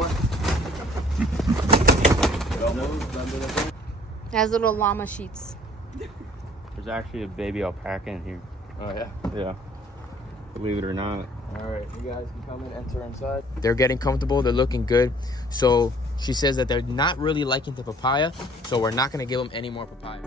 door. It has little llama sheets. There's actually a baby alpaca in here. Oh yeah. Yeah. Believe it or not. All right, you guys can come and enter inside. They're getting comfortable. They're looking good. So she says that they're not really liking the papaya. So we're not going to give them any more papaya.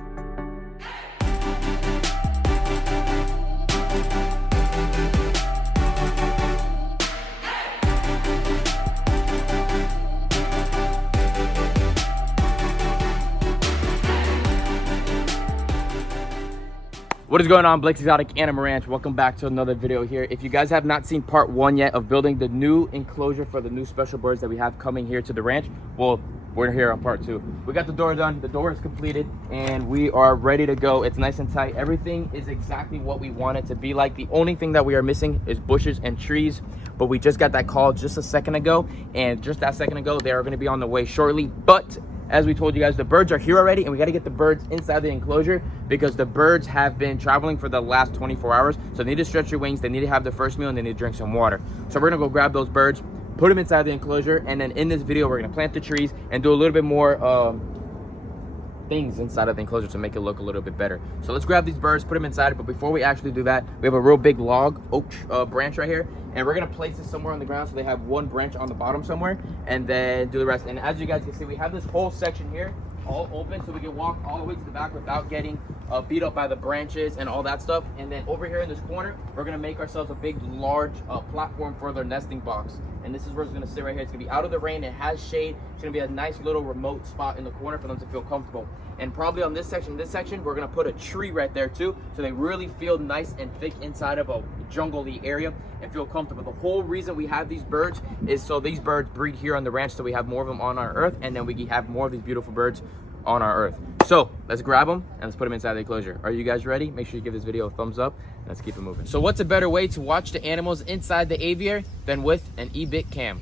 What is going on, Blake's Exotic Animal Ranch? Welcome back to another video here. If you guys have not seen part 1 yet of building the new enclosure for the new special birds that we have coming here to the ranch, well, we're here on part 2. We got the door done, the door is completed, and we are ready to go. It's nice and tight. Everything is exactly what we want it to be like. The only thing that we are missing is bushes and trees, but we just got that call just a second ago, and just that second ago, they are gonna be on the way shortly. But as we told you guys, the birds are here already, and we got to get the birds inside the enclosure because the birds have been traveling for the last 24 hours. So they need to stretch their wings, they need to have their first meal, and they need to drink some water. So we're gonna go grab those birds, put them inside the enclosure, and then in this video we're gonna plant the trees and do a little bit more things inside of the enclosure to make it look a little bit better. So let's grab these birds, put them inside. But before we actually do that, we have a real big log oak branch right here, and we're gonna place it somewhere on the ground so they have one branch on the bottom somewhere, and then do the rest. And as you guys can see, we have this whole section here all open so we can walk all the way to the back without getting beat up by the branches and all that stuff. And then over here in this corner, we're gonna make ourselves a big large platform for their nesting box, and this is where it's gonna sit right here. It's gonna be out of the rain, it has shade, it's gonna be a nice little remote spot in the corner for them to feel comfortable. And probably on this section, we're gonna put a tree right there too, so they really feel nice and thick inside of a jungle-y area and feel comfortable. The whole reason we have these birds is so these birds breed here on the ranch, so we have more of them on our earth, and then we can have more of these beautiful birds on our earth. So let's grab them and let's put them inside the enclosure. Are you guys ready? Make sure you give this video a thumbs up, and let's keep it moving. So what's a better way to watch the animals inside the aviary than with an Ebitcam?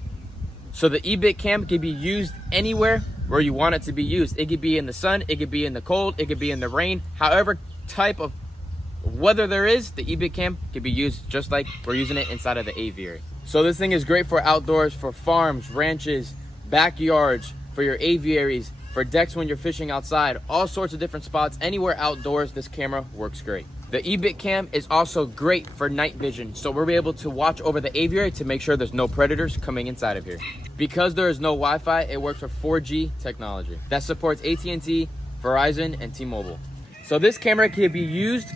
So the Ebitcam can be used anywhere where you want it to be used. It could be in the sun, it could be in the cold, it could be in the rain. However type of weather there is, the Ebitcam can be used just like we're using it inside of the aviary. So this thing is great for outdoors, for farms, ranches, backyards, for your aviaries, for decks when you're fishing outside, all sorts of different spots. Anywhere outdoors, this camera works great. The Ebitcam is also great for night vision, so we'll be able to watch over the aviary to make sure there's no predators coming inside of here. Because there is no Wi-Fi, it works with 4G technology that supports AT&T, Verizon, and T-Mobile. So this camera can be used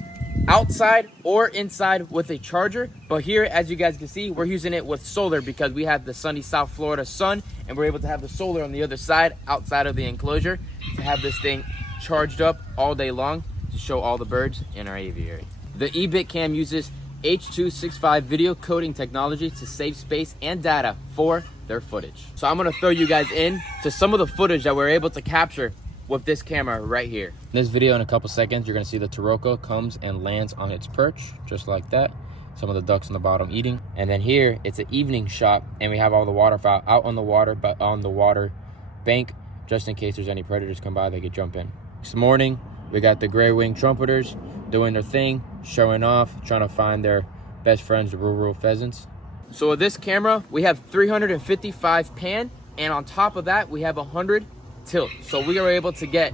outside or inside with a charger, but here, as you guys can see, we're using it with solar because we have the sunny South Florida sun, and we're able to have the solar on the other side outside of the enclosure to have this thing charged up all day long to show all the birds in our aviary. The Ebitcam uses H.265 video coding technology to save space and data for their footage. So I'm gonna throw you guys in to some of the footage that we're able to capture with this camera right here. In this video, in a couple seconds, you're gonna see the Taroko comes and lands on its perch, just like that. Some of the ducks on the bottom eating. And then here, it's an evening shot, and we have all the waterfowl out on the water, but on the water bank, just in case there's any predators come by, they could jump in. This morning, we got the gray-winged trumpeters doing their thing, showing off, trying to find their best friends, the rural pheasants. So with this camera, we have 355 pan, and on top of that, we have 100 tilt. So we are able to get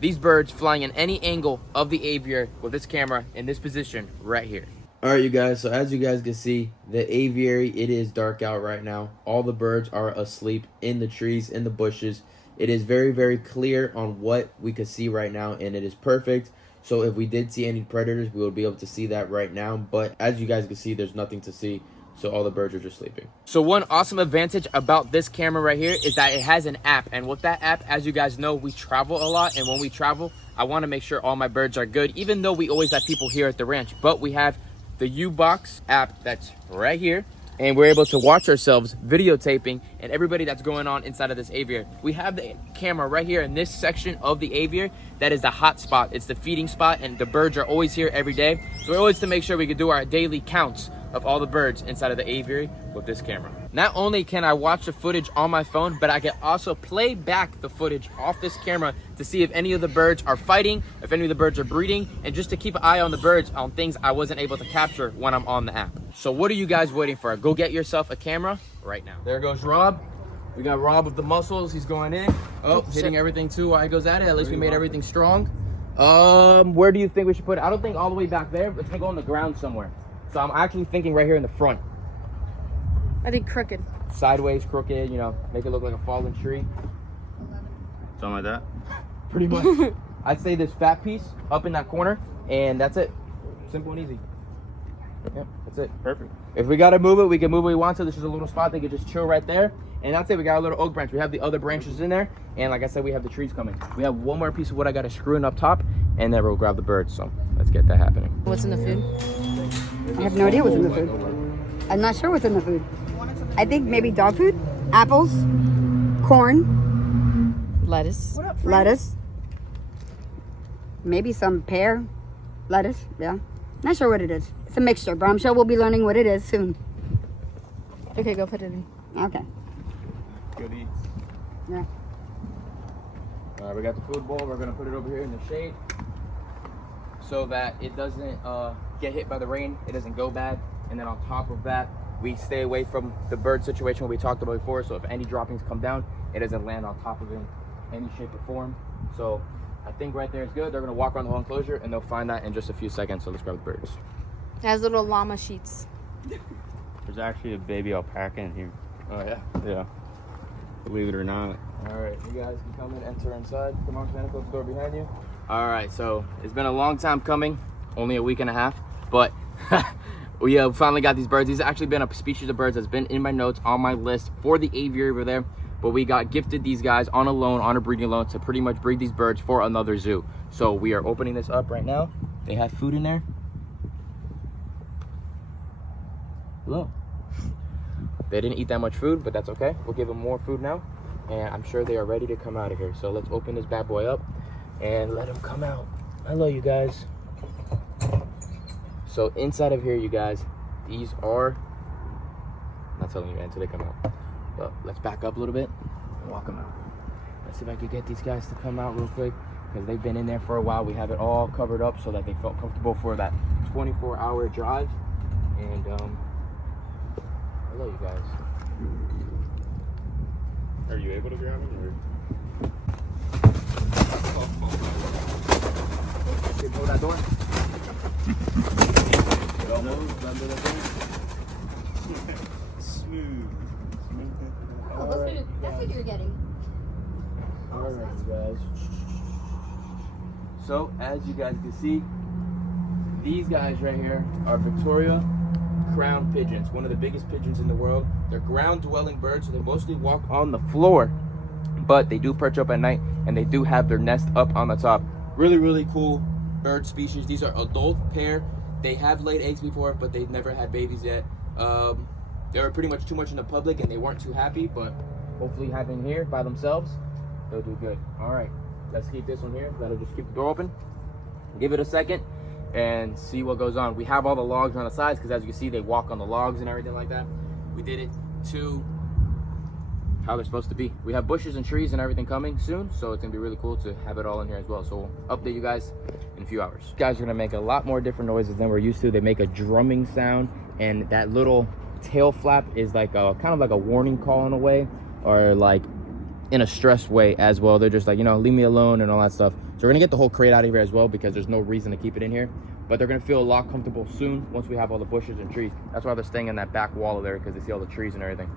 these birds flying in any angle of the aviary with this camera in this position right here. All right, you guys, so as you guys can see, the aviary, it is dark out right now. All the birds are asleep in the trees, in the bushes. It is very, very clear on what we could see right now, and it is perfect. So if we did see any predators, we would be able to see that right now. But as you guys can see, there's nothing to see. So all the birds are just sleeping. So one awesome advantage about this camera right here is that it has an app. And with that app, as you guys know, we travel a lot. And when we travel, I want to make sure all my birds are good, even though we always have people here at the ranch. But we have the U-Box app that's right here. And we're able to watch ourselves videotaping and everybody that's going on inside of this aviary. We have the camera right here in this section of the aviary. That is the hot spot. It's the feeding spot, and the birds are always here every day. So we're always to make sure we can do our daily counts of all the birds inside of the aviary with this camera. Not only can I watch the footage on my phone, but I can also play back the footage off this camera to see if any of the birds are fighting, if any of the birds are breeding, and just to keep an eye on the birds on things I wasn't able to capture when I'm on the app. So what are you guys waiting for? Go get yourself a camera right now. There goes Rob. We got Rob with the muscles. He's going in. Oh, hitting everything too while he goes at it. At least we made everything strong. Where do you think we should put it? I don't think all the way back there. It's gonna go on the ground somewhere. So I'm actually thinking right here in the front. I think crooked. Sideways, crooked, you know, make it look like a fallen tree. Something like that. Pretty much. I'd say this fat piece up in that corner, and that's it. Simple and easy. Yep, that's it. Perfect. If we gotta move it, we can move it we want to. This is a little spot they could just chill right there. And that's it. We got a little oak branch. We have the other branches in there. And like I said, we have the trees coming. We have one more piece of wood I gotta screw in up top, and then we'll grab the birds. So let's get that happening. What's in the food? I have no idea what's in the food. I'm not sure what's in the food. I think maybe dog food, apples, corn, Lettuce. lettuce, maybe some pear, lettuce, yeah. Not sure what it is. It's a mixture, but I'm sure we'll be learning what it is soon. Okay, go put it in. Okay, Good eats. yeah. All right, we got the food bowl. We're gonna put it over here in the shade so that it doesn't get hit by the rain. It doesn't go bad. And then on top of that, we stay away from the bird situation we talked about before. So if any droppings come down, it doesn't land on top of it in any shape or form. So I think right there is good. They're gonna walk around the whole enclosure and they'll find that in just a few seconds. So let's grab the birds. It has little llama sheets. There's actually a baby alpaca in here. Oh yeah. Yeah. Believe it or not. All right, you guys can come in, enter inside. Come on, Santa, close the door behind you. All right, so it's been a long time coming, only a week and a half, but we finally got these birds. These have actually been a species of birds that's been in my notes on my list for the aviary over there, but we got gifted these guys on a loan, on a breeding loan, to pretty much breed these birds for another zoo. So we are opening this up right now. They have food in there. Hello. They didn't eat that much food, but that's okay. We'll give them more food now, and I'm sure they are ready to come out of here. So let's open this bad boy up and let them come out. Hello, you guys. So inside of here, you guys, these are, I'm not telling you until they come out, but let's back up a little bit and walk them out. Let's see if I can get these guys to come out real quick, because they've been in there for a while. We have it all covered up so that they felt comfortable for that 24-hour drive. And hello, you guys. Are you able to grab it? Or? Okay, pull that door. Smooth. That's what you're getting. All right, you guys. So, as you guys can see, these guys right here are Victoria crown pigeons, one of the biggest pigeons in the world. They're ground-dwelling birds, so they mostly walk on the floor, but they do perch up at night, and they do have their nest up on the top. Really, really cool bird species. These are adult pair. They have laid eggs before, but they've never had babies yet. They were pretty much too much in the public, and they weren't too happy, but hopefully having here by themselves, they'll do good. All right, let's keep this one here. That'll just keep the door open. Give it a second and see what goes on. We have all the logs on the sides because, as you can see, they walk on the logs and everything like that. We did it to how they're supposed to be. We have bushes and trees and everything coming soon, so it's gonna be really cool to have it all in here as well. So we'll update you guys in a few hours. You guys are gonna make a lot more different noises than we're used to. They make a drumming sound, and that little tail flap is like a kind of like a warning call in a way, or like in a stressed way as well. They're just like, you know, leave me alone and all that stuff. So we're gonna get the whole crate out of here as well, because there's no reason to keep it in here. But they're gonna feel a lot comfortable soon once we have all the bushes and trees. That's why they're staying in that back wall of there, because they see all the trees and everything.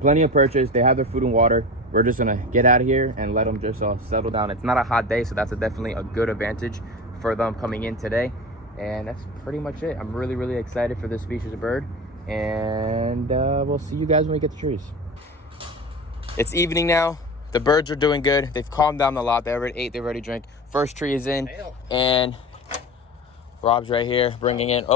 Plenty of perches. They have their food and water. We're just gonna get out of here and let them just settle down. It's not a hot day, so that's definitely a good advantage for them coming in today. And that's pretty much it. I'm really, really excited for this species of bird, and we'll see you guys when we get the trees. It's evening now. The birds are doing good. They've calmed down a lot. They already ate, they already drank. First tree is in, and Rob's right here bringing in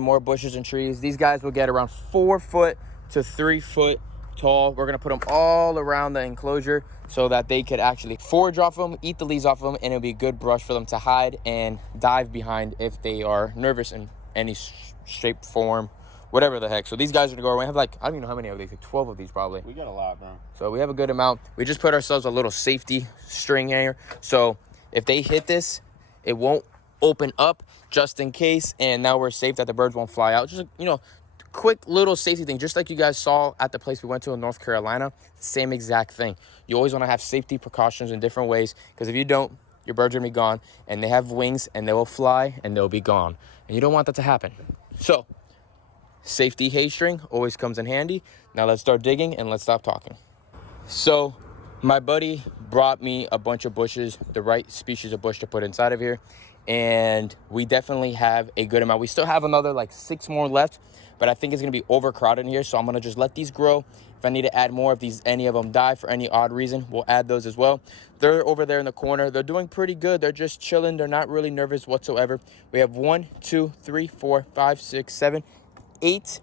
more bushes and trees. These guys will get around 4 foot to 3 foot tall. We're gonna put them all around the enclosure so that they could actually forage off them, eat the leaves off them, and it'll be a good brush for them to hide and dive behind if they are nervous in any shape, form, whatever the heck. So these guys are gonna go around. We have like, I don't even know how many of these, like 12 of these probably. We got a lot, bro. So we have a good amount. We just put ourselves a little safety string here. So if they hit this, it won't open up just in case. And now we're safe that the birds won't fly out. Just, you know, quick little safety thing, just like you guys saw at the place we went to in North Carolina, same exact thing. You always want to have safety precautions in different ways, because if you don't, your birds are going to be gone, and they have wings, and they will fly, and they'll be gone. And you don't want that to happen. So, safety hay string always comes in handy. Now let's start digging, and let's stop talking. So, my buddy brought me a bunch of bushes, the right species of bush to put inside of here. And we definitely have a good amount. We still have another like 6 more left, but I think it's gonna be overcrowded in here. So I'm gonna just let these grow. If I need to add more, if any of them die for any odd reason, we'll add those as well. They're over there in the corner. They're doing pretty good. They're just chilling. They're not really nervous whatsoever. We have 1, 2, 3, 4, 5, 6, 7, 8,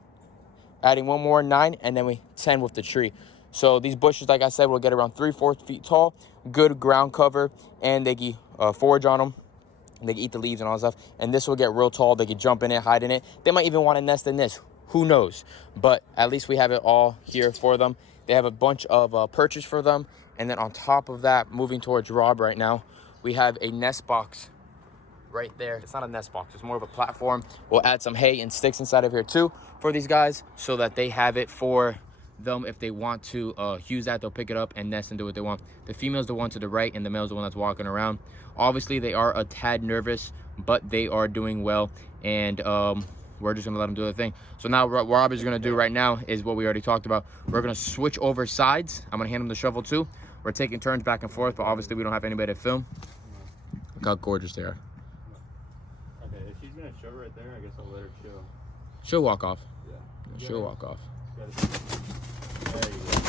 adding one more, 9, and then 10 with the tree. So these bushes, like I said, will get around 3-4 feet tall, good ground cover, and they can forage on them. They can eat the leaves and all that stuff. And this will get real tall. They can jump in it, hide in it. They might even want to nest in this. Who knows? But at least we have it all here for them. They have a bunch of perches for them. And then on top of that, moving towards Rob right now, we have a nest box right there. It's not a nest box. It's more of a platform. We'll add some hay and sticks inside of here too for these guys, so that they have it for them. If they want to use that, they'll pick it up and nest and do what they want. The female's the one to the right, and the male's the one that's walking around. Obviously they are a tad nervous, but they are doing well, and we're just gonna let them do their thing. So now what Rob is gonna do right now is what we already talked about. We're gonna switch over sides. I'm gonna hand him the shovel too. We're taking turns back and forth, but obviously we don't have anybody to film. Look how gorgeous they are. Okay, if she's gonna show right there, I guess I'll let her chill. She'll walk off. Yeah. She'll walk off. There you go.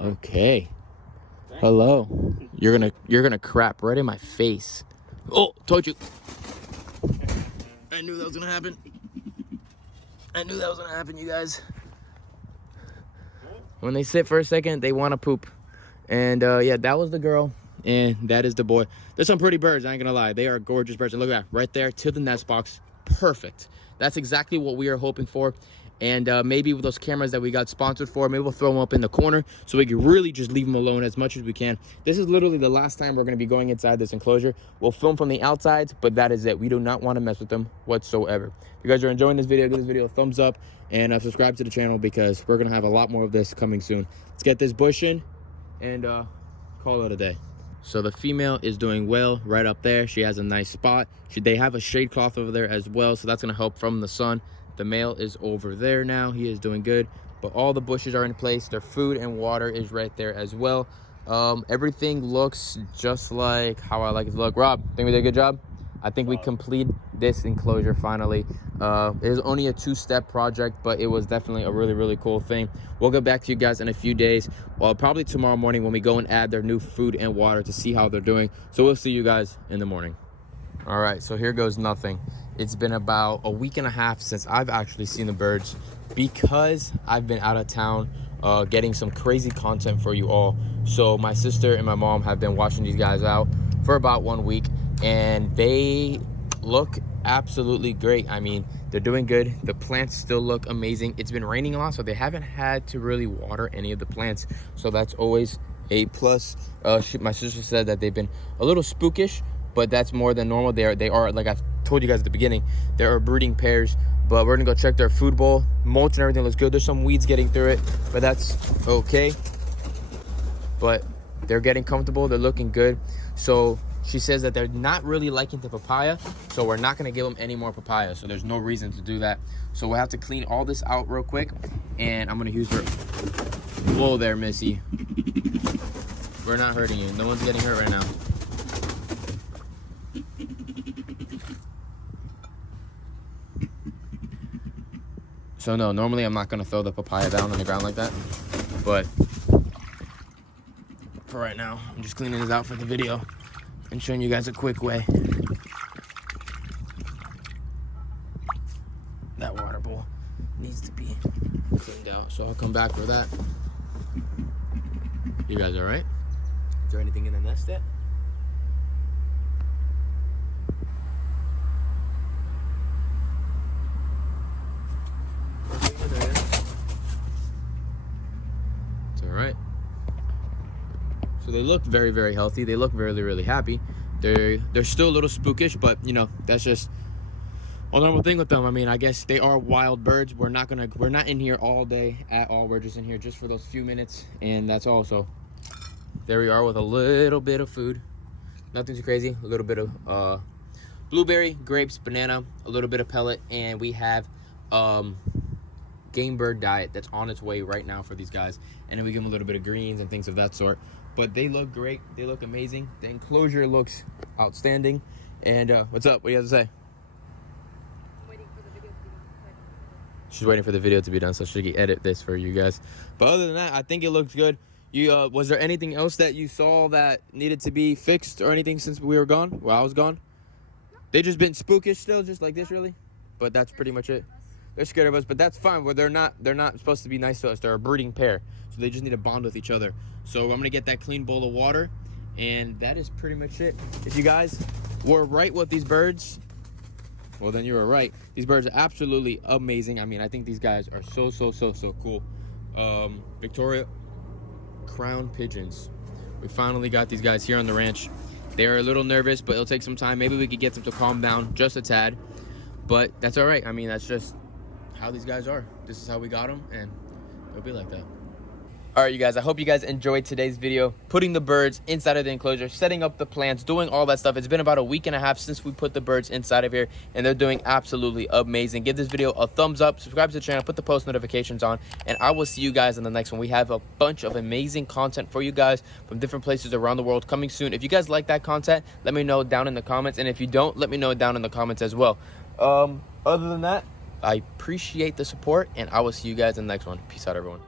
Okay. Hello. You're gonna crap right in my face. Oh, told you. I knew that was gonna happen. I knew that was gonna happen, you guys. When they sit for a second, they want to poop. And yeah, that was the girl, and that is the boy. There's some pretty birds, I ain't gonna lie. They are gorgeous birds. And look at that, right there to the nest box. Perfect. That's exactly what we are hoping for. And maybe with those cameras that we got sponsored for, maybe we'll throw them up in the corner so we can really just leave them alone as much as we can. This is literally the last time we're going to be going inside this enclosure. We'll film from the outsides, but that is it. We do not want to mess with them whatsoever. If you guys are enjoying this video, give this video a thumbs up, and subscribe to the channel, because we're going to have a lot more of this coming soon. Let's get this bush in and call it a day. So the female is doing well right up there. She has a nice spot. They have a shade cloth over there as well, so that's going to help from the sun. The male is over there now. He is doing good, but all the bushes are in place. Their food and water is right there as well. Everything looks just like how I like it to look. Rob, think we did a good job? I think we completed this enclosure finally. It was only a 2-step project, but it was definitely a really, really cool thing. We'll get back to you guys in a few days. Well, probably tomorrow morning when we go and add their new food and water to see how they're doing. So we'll see you guys in the morning. All right, so here goes nothing. It's been about a week and a half since I've actually seen the birds, because I've been out of town getting some crazy content for you all. So my sister and my mom have been watching these guys out for about 1 week, and they look absolutely great. I mean, they're doing good. The plants still look amazing. It's been raining a lot, so they haven't had to really water any of the plants. So that's always a plus. My sister said that they've been a little spookish, but that's more than normal. They are, like I've told you guys at the beginning, they are breeding pairs. But we're gonna go check their food bowl. Mulch and everything looks good. There's some weeds getting through it, but that's okay. But they're getting comfortable. They're looking good. So she says that they're not really liking the papaya, so we're not gonna give them any more papaya. So there's no reason to do that. So we'll have to clean all this out real quick, and I'm gonna use her. Whoa there, Missy. We're not hurting you. No one's getting hurt right now. So no, normally I'm not gonna throw the papaya down on the ground like that, but for right now, I'm just cleaning this out for the video and showing you guys a quick way. That water bowl needs to be cleaned out, so I'll come back for that. You guys all right? Is there anything in the nest yet? It's all right. So they look very, very healthy. They look really, really happy. They're still a little spookish, but you know, that's just a normal thing with them. I mean, I guess they are wild birds. We're not in here all day at all. We're just in here just for those few minutes, and that's all. So there we are with a little bit of food. Nothing too crazy. A little bit of blueberry, grapes, banana, a little bit of pellet, and we have game bird diet that's on its way right now for these guys. And then we give them a little bit of greens and things of that sort. But they look great. They look amazing. The enclosure looks outstanding. And what's up? What do you have to say? She's waiting for the video to be done so she can edit this for you guys. But other than that, I think it looks good. You was there anything else that you saw that needed to be fixed or anything since we were gone? Well, I was gone. They just been spookish still, just like this, really. But that's pretty much it. They're scared of us, but that's fine. Well, they're not supposed to be nice to us. They're a breeding pair, so they just need to bond with each other. So I'm gonna get that clean bowl of water, and that is pretty much it. If you guys were right with these birds, well, then you were right. These birds are absolutely amazing. I mean, I think these guys are so cool. Victoria crown pigeons. We finally got these guys here on the ranch. They are a little nervous, but it'll take some time. Maybe we could get them to calm down just a tad, but that's all right. I mean, that's just how these guys are. This is how we got them, and it'll be like that. All right, you guys, I hope you guys enjoyed today's video, putting the birds inside of the enclosure, setting up the plants, doing all that stuff. It's been about a week and a half since we put the birds inside of here, and they're doing absolutely amazing. Give this video a thumbs up, subscribe to the channel, put the post notifications on, and I will see you guys in the next one. We have a bunch of amazing content for you guys from different places around the world coming soon. If you guys like that content, let me know down in the comments, and if you don't, let me know down in the comments as well. Other than that, I appreciate the support, and I will see you guys in the next one. Peace out, everyone.